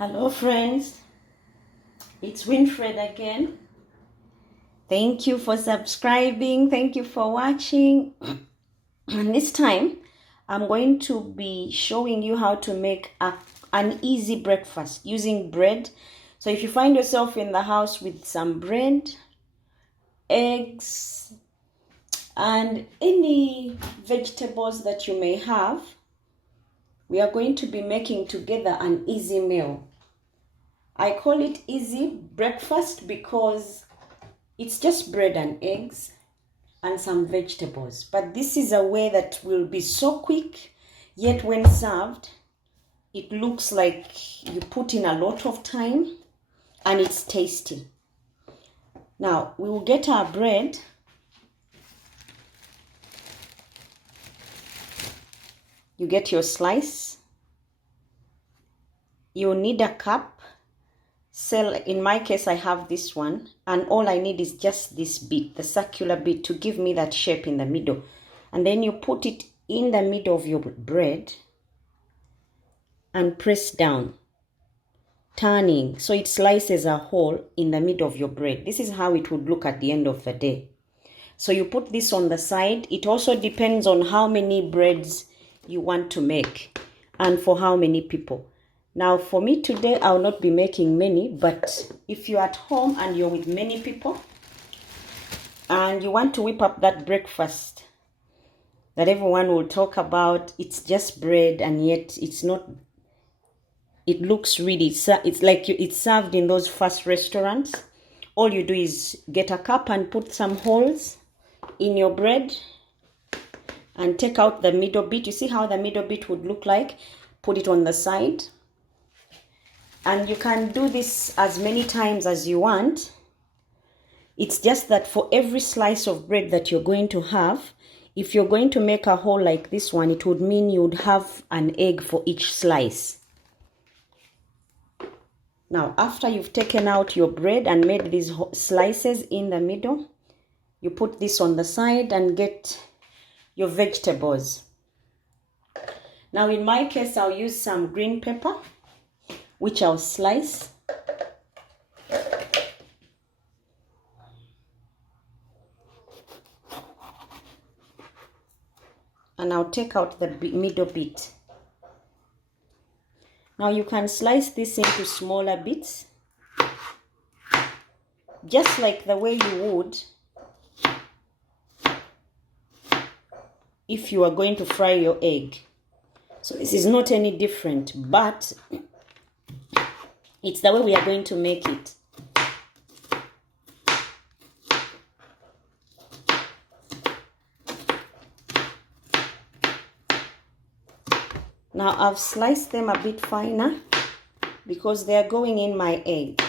Hello friends, it's Winfred again. Thank you for subscribing, thank you for watching. And this time I'm going to be showing you how to make an easy breakfast using bread. So if you find yourself in the house with some bread, eggs, and any vegetables that you may have, we are going to be making together an easy meal. I call it easy breakfast because it's just bread and eggs and some vegetables. But this is a way that will be so quick, yet when served, it looks like you put in a lot of time and it's tasty. Now, we will get our bread. You get your slice. You need a cup. In my case, I have this one, and all I need is just this bit, the circular bit, to give me that shape in the middle. And then you put it in the middle of your bread and press down, turning so it slices a hole in the middle of your bread. This is how it would look at the end of the day. So you put this on the side. It also depends on how many breads you want to make and for how many people. Now for me today, I'll not be making many, but if you're at home and you're with many people and you want to whip up that breakfast that everyone will talk about, it's just bread and yet it's not, it looks really, it's like it's served in those fast restaurants. All you do is get a cup and put some holes in your bread and take out the middle bit. You see how the middle bit would look like? Put it on the side. And you can do this as many times as you want. It's just that for every slice of bread that you're going to have, if you're going to make a hole like this one, it would mean you would have an egg for each slice. Now, after you've taken out your bread and made these slices in the middle, you put this on the side and get your vegetables. Now, in my case, I'll use some green pepper, which I'll slice. And I'll take out the middle bit. Now you can slice this into smaller bits, just like the way you would if you are going to fry your egg. So this is not any different, but it's the way we are going to make it. Now I've sliced them a bit finer because they are going in my egg.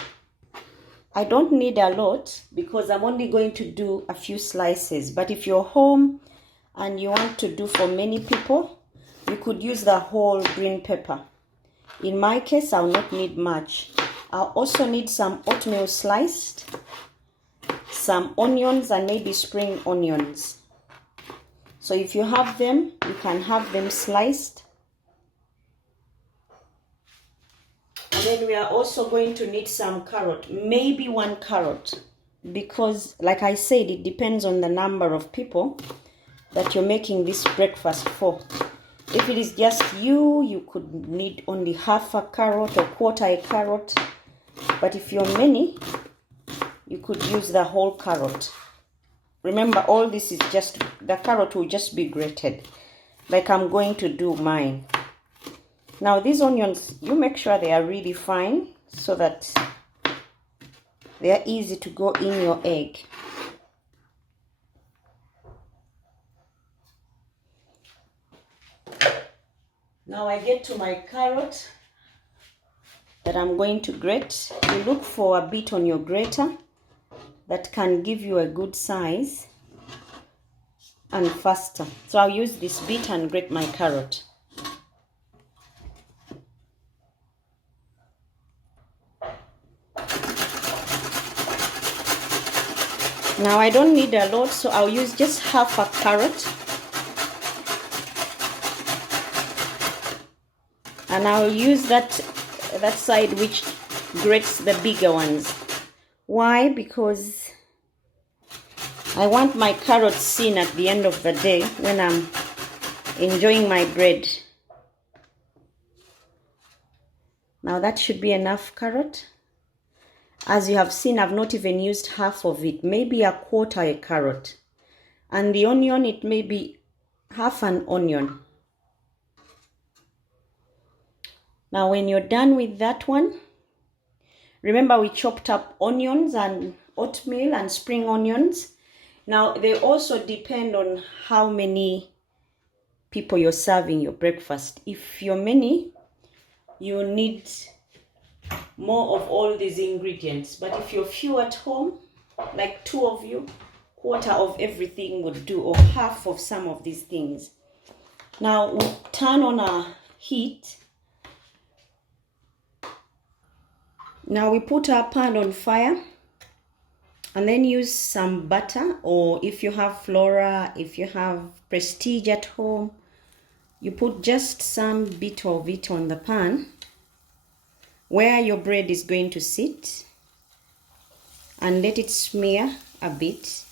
I don't need a lot because I'm only going to do a few slices. But if you're home and you want to do for many people, you could use the whole green pepper. In my case, I'll not need much. I'll also need some oatmeal sliced, some onions, and maybe spring onions. So if you have them, you can have them sliced. And then we are also going to need some carrot, maybe one carrot, because like I said, it depends on the number of people that you're making this breakfast for. If it is just you, you could need only half a carrot or quarter a carrot. But if you're many, you could use the whole carrot. Remember, all this is just, the carrot will just be grated, like I'm going to do mine. Now these onions, you make sure they are really fine so that they are easy to go in your egg. Now I get to my carrot that I'm going to grate. You look for a bit on your grater that can give you a good size and faster. So I'll use this bit and grate my carrot. Now I don't need a lot, so I'll use just half a carrot. And I'll use that that side which grates the bigger ones. Why? Because I want my carrots seen at the end of the day when I'm enjoying my bread. Now that should be enough carrot. As you have seen, I've not even used half of it, maybe a quarter a carrot. And the onion, it may be half an onion. Now when you're done with that one, remember we chopped up onions and oatmeal and spring onions. Now they also depend on how many people you're serving your breakfast. If you're many, you need more of all these ingredients. But if you're few at home, like 2 of you, quarter of everything would do, or half of some of these things. Now we turn on our heat. Now we put our pan on fire and then use some butter, or if you have Flora, if you have Prestige at home, you put just some bit of it on the pan where your bread is going to sit and let it smear a bit.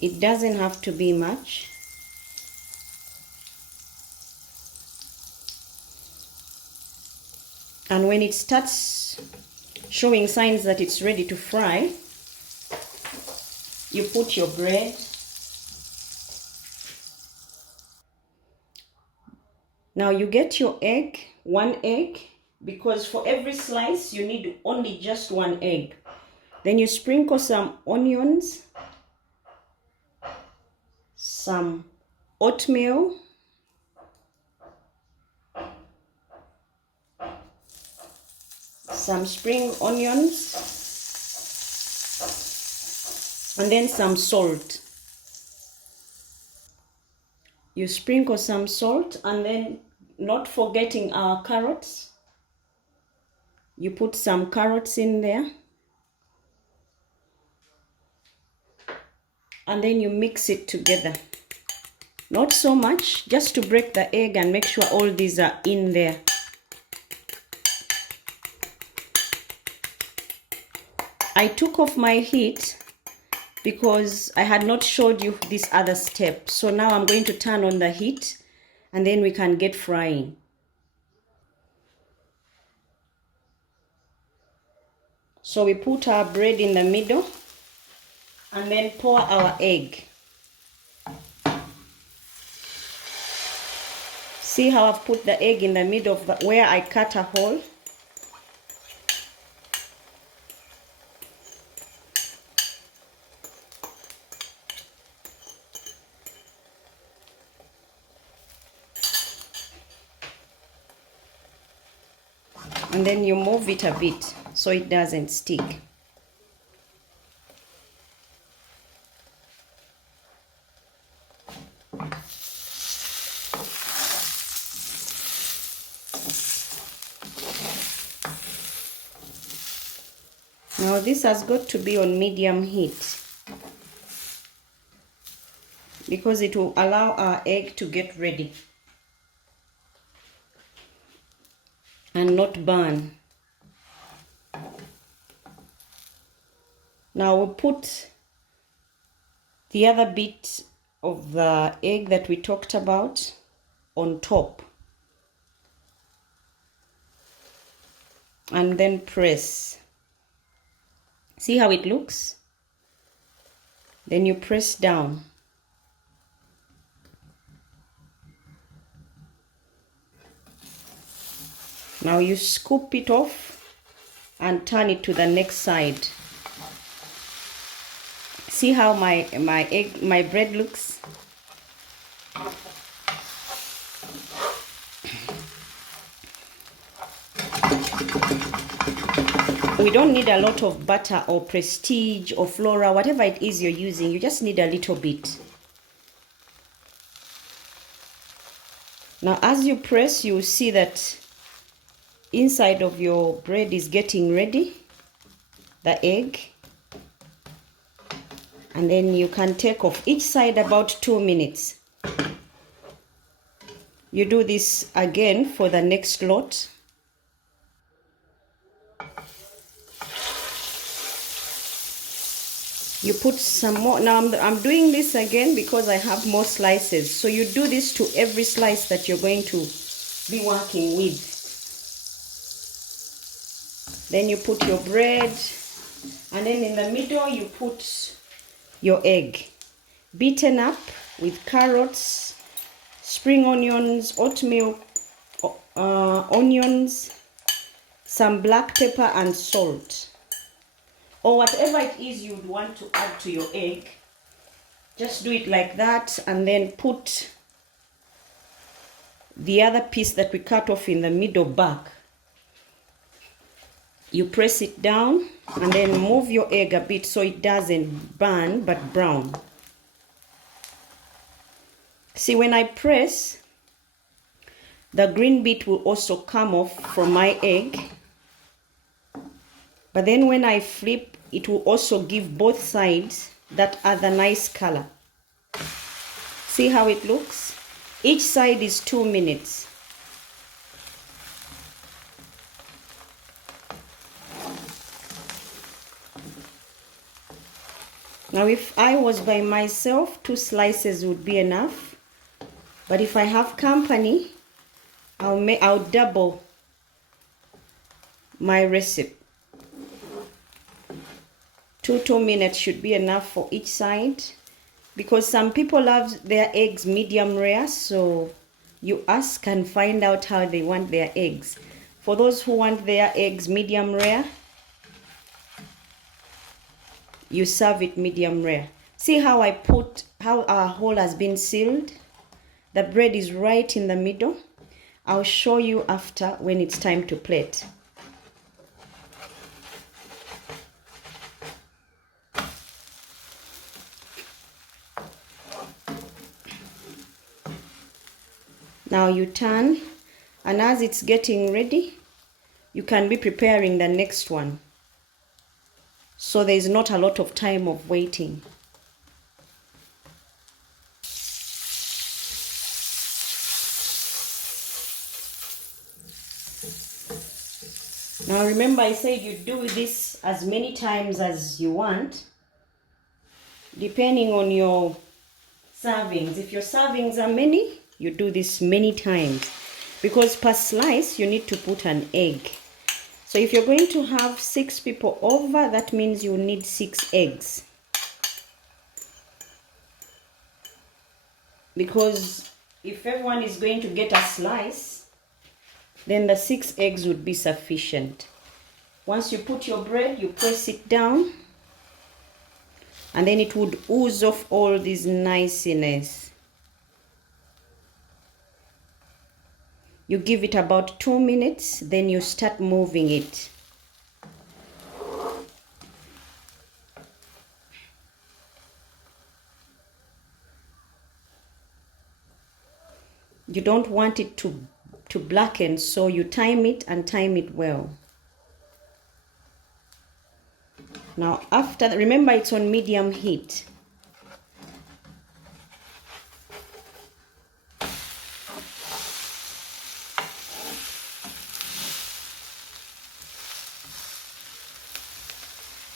It doesn't have to be much. And when it starts showing signs that it's ready to fry, you put your bread. Now you get your egg, 1 egg, because for every slice you need only just 1 egg. Then you sprinkle some onions, some oatmeal, some spring onions, and then some salt. You sprinkle some salt, and then not forgetting our carrots. You put some carrots in there. And then you mix it together. Not so much, just to break the egg and make sure all these are in there. I took off my heat because I had not showed you this other step. So now I'm going to turn on the heat and then we can get frying. So we put our bread in the middle and then pour our egg. See how I've put the egg in the middle of where I cut a hole? And then you move it a bit so it doesn't stick. Now this has got to be on medium heat because it will allow our egg to get ready and not burn. Now we'll put the other bit of the egg that we talked about on top and then press. See how it looks? Then you press down. Now you scoop it off and turn it to the next side. See how my bread looks? We don't need a lot of butter or Prestige or Flora, whatever it is you're using, you just need a little bit. Now as you press, you will see that inside of your bread is getting ready, the egg. And then you can take off each side about 2 minutes. You do this again for the next lot. You put some more. Now I'm doing this again because I have more slices. So you do this to every slice that you're going to be working with. Then you put your bread, and then in the middle you put your egg, beaten up with carrots, spring onions, oatmeal, onions, some black pepper and salt, or whatever it is you'd want to add to your egg. Just do it like that, and then put the other piece that we cut off in the middle back. You press it down and then move your egg a bit so it doesn't burn but brown. See, when I press, the green bit will also come off from my egg. But then when I flip, it will also give both sides that other nice color. See how it looks? Each side is 2 minutes. Now if I was by myself, 2 slices would be enough. But if I have company, I'll double my recipe. 2 minutes should be enough for each side, because some people love their eggs medium rare, so you ask and find out how they want their eggs. For those who want their eggs medium rare, you serve it medium rare. See how how our hole has been sealed? The bread is right in the middle. I'll show you after when it's time to plate. Now you turn, and as it's getting ready, you can be preparing the next one. So there is not a lot of time of waiting. Now remember, I said you do this as many times as you want, depending on your servings. If your servings are many, you do this many times, because per slice you need to put an egg. So if you're going to have 6 people over, that means you need 6 eggs. Because if everyone is going to get a slice, then the 6 eggs would be sufficient. Once you put your bread, you press it down, and then it would ooze off all this niceness. You give it about 2 minutes, then you start moving it. You don't want it to blacken, so you time it and time it well. Now after, remember it's on medium heat.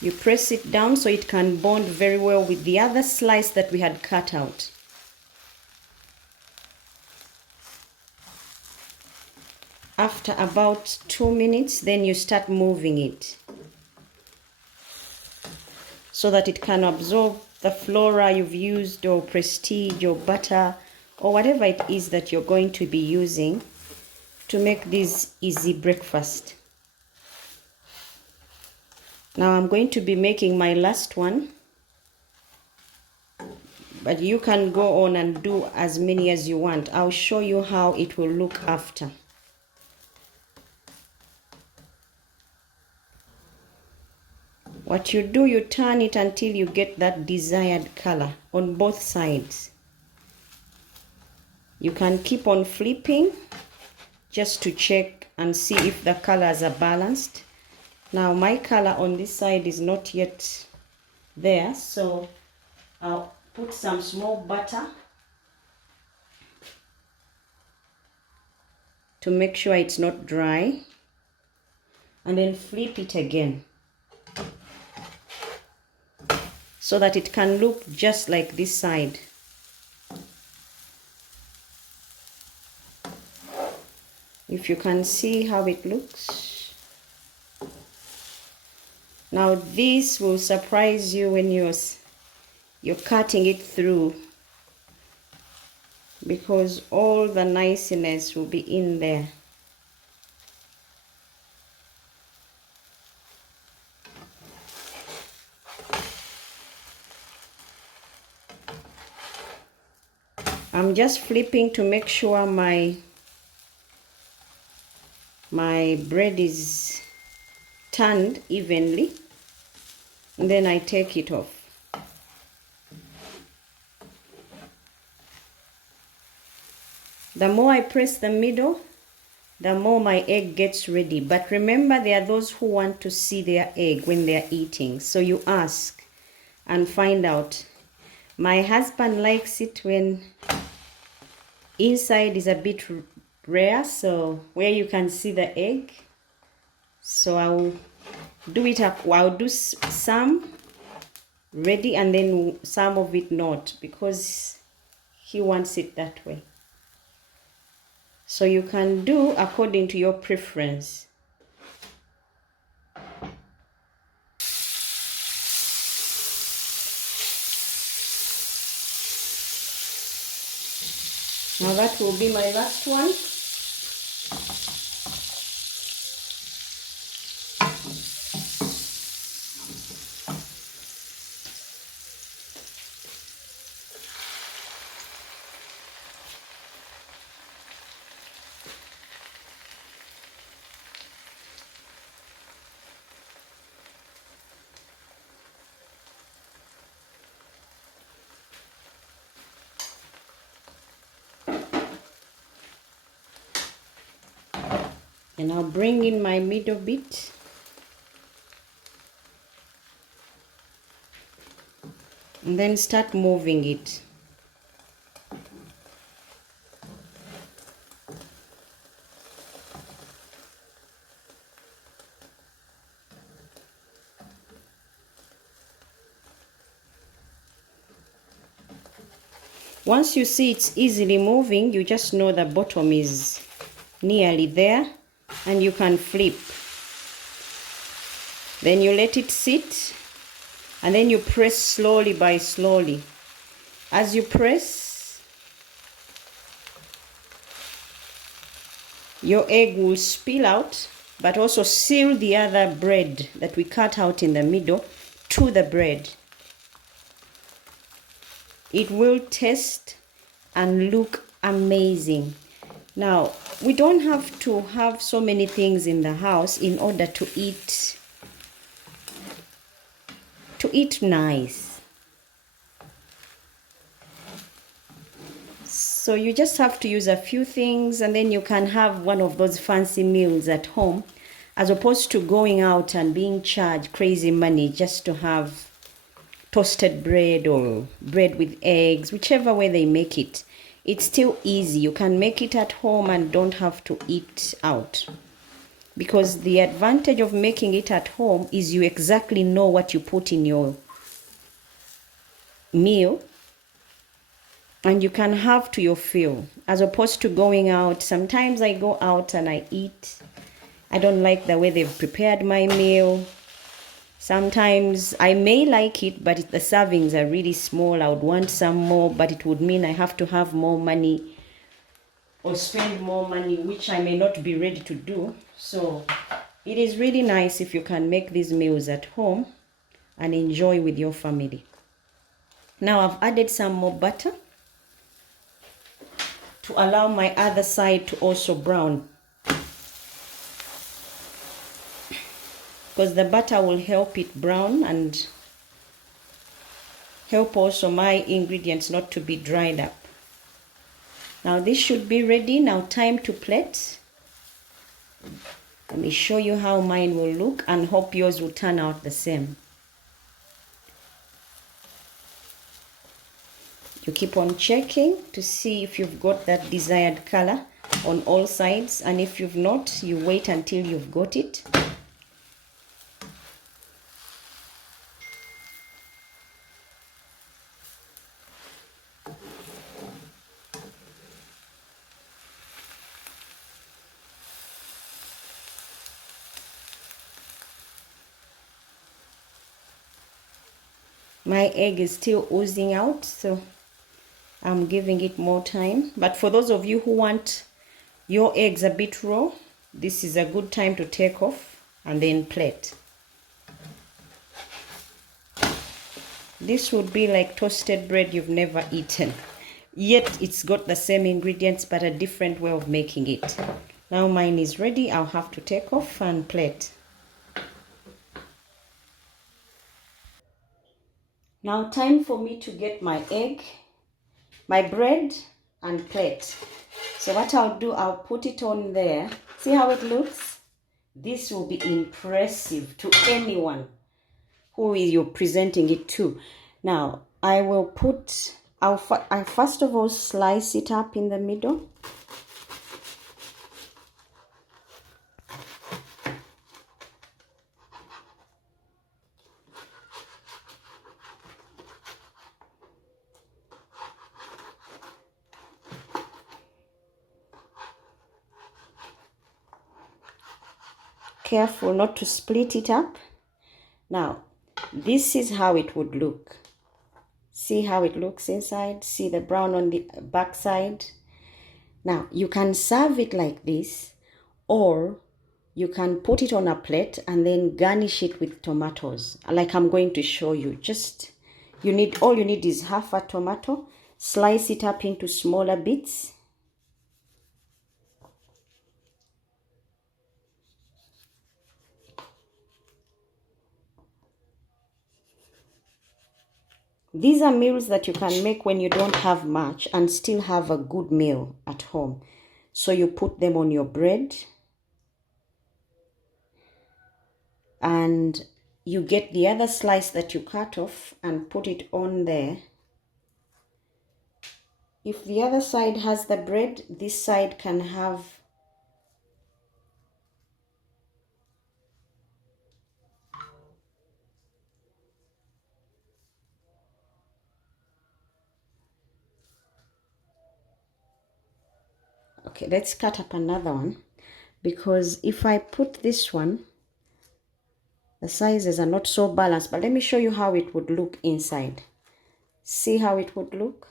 You press it down so it can bond very well with the other slice that we had cut out. After about 2 minutes, then you start moving it so that it can absorb the flora you've used, or prestige, or butter, or whatever it is that you're going to be using to make this easy breakfast. Now I'm going to be making my last one, but you can go on and do as many as you want. I'll show you how it will look after. What you do, you turn it until you get that desired color on both sides. You can keep on flipping just to check and see if the colors are balanced. Now my color on this side is not yet there, so I'll put some small butter to make sure it's not dry, and then flip it again so that it can look just like this side. If you can see how it looks. Now this will surprise you when you're cutting it through, because all the niceness will be in there. I'm just flipping to make sure my bread is turned evenly, and then I take it off. The more I press the middle, the more my egg gets ready. But remember, there are those who want to see their egg when they're eating. So you ask and find out. My husband likes it when inside is a bit rare, so where you can see the egg. So I'll do it up. I'll do some ready and then some of it not, because he wants it that way. So you can do according to your preference. Now that will be my last one. And I'll bring in my middle bit. And then start moving it. Once you see it's easily moving, you just know the bottom is nearly there, and you can flip. Then you let it sit, and then you press slowly by slowly. As you press, your egg will spill out, but also seal the other bread that we cut out in the middle to the bread. It will taste and look amazing. Now, we don't have to have so many things in the house in order to eat nice. So you just have to use a few things, and then you can have one of those fancy meals at home, as opposed to going out and being charged crazy money just to have toasted bread or bread with eggs, whichever way they make it. It's still easy. You can make it at home and don't have to eat out. Because the advantage of making it at home is you exactly know what you put in your meal, and you can have to your fill, as opposed to going out. Sometimes I go out and I eat. I don't like the way they've prepared my meal. Sometimes I may like it, but the servings are really small. I would want some more, but it would mean I have to have more money or spend more money, which I may not be ready to do. So it is really nice if you can make these meals at home and enjoy with your family. Now I've added some more butter to allow my other side to also brown, because the butter will help it brown and help also my ingredients not to be dried up. Now this should be ready. Now time to plate. Let me show you how mine will look, and hope yours will turn out the same. You keep on checking to see if you've got that desired color on all sides, and if you've not, you wait until you've got it. My egg is still oozing out, so I'm giving it more time. But for those of you who want your eggs a bit raw, this is a good time to take off and then plate. This would be like toasted bread you've never eaten, yet it's got the same ingredients but a different way of making it. Now mine is ready. I'll have to take off and plate. Now time for me to get my egg, my bread, and plate. So what I'll do, I'll put it on there. See how it looks? This will be impressive to anyone who you're presenting it to. Now I will put, I first of all slice it up in the middle. Careful not to split it up. Now this is how it would look. See how it looks inside? See the brown on the back side? Now you can serve it like this, or you can put it on a plate and then garnish it with tomatoes, like I'm going to show you. Just all you need is half a tomato. Slice it up into smaller bits. These are meals that you can make when you don't have much and still have a good meal at home. So you put them on your bread and you get the other slice that you cut off and put it on there. If the other side has the bread, this side can have okay, let's cut up another one, because if I put this one, the sizes are not so balanced. But let me show you how it would look inside. See how it would look?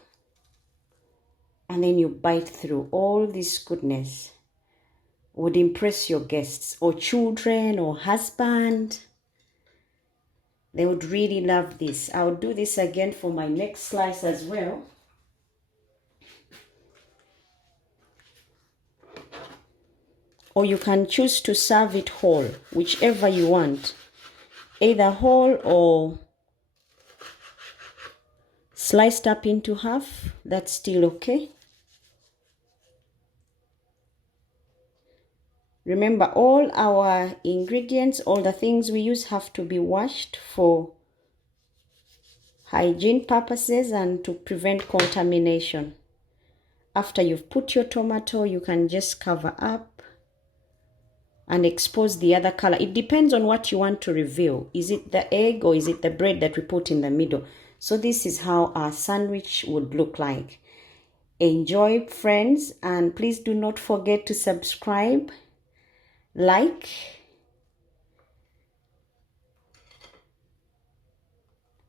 And then you bite through. All this goodness would impress your guests or children or husband. They would really love this. I'll do this again for my next slice as well. Or you can choose to serve it whole, whichever you want. Either whole or sliced up into half, that's still okay. Remember, all our ingredients, all the things we use have to be washed for hygiene purposes and to prevent contamination. After you've put your tomato, you can just cover up and expose the other color. It depends on what you want to reveal. Is it the egg or is it the bread that we put in the middle? So this is how our sandwich would look like. Enjoy, friends, and please do not forget to subscribe, like,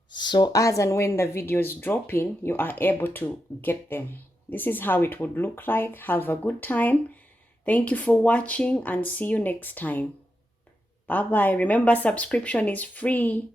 so as and when the videos drop in, you are able to get them. This is how it would look like. Have a good time. Thank you for watching and see you next time. Bye-bye. Remember, subscription is free.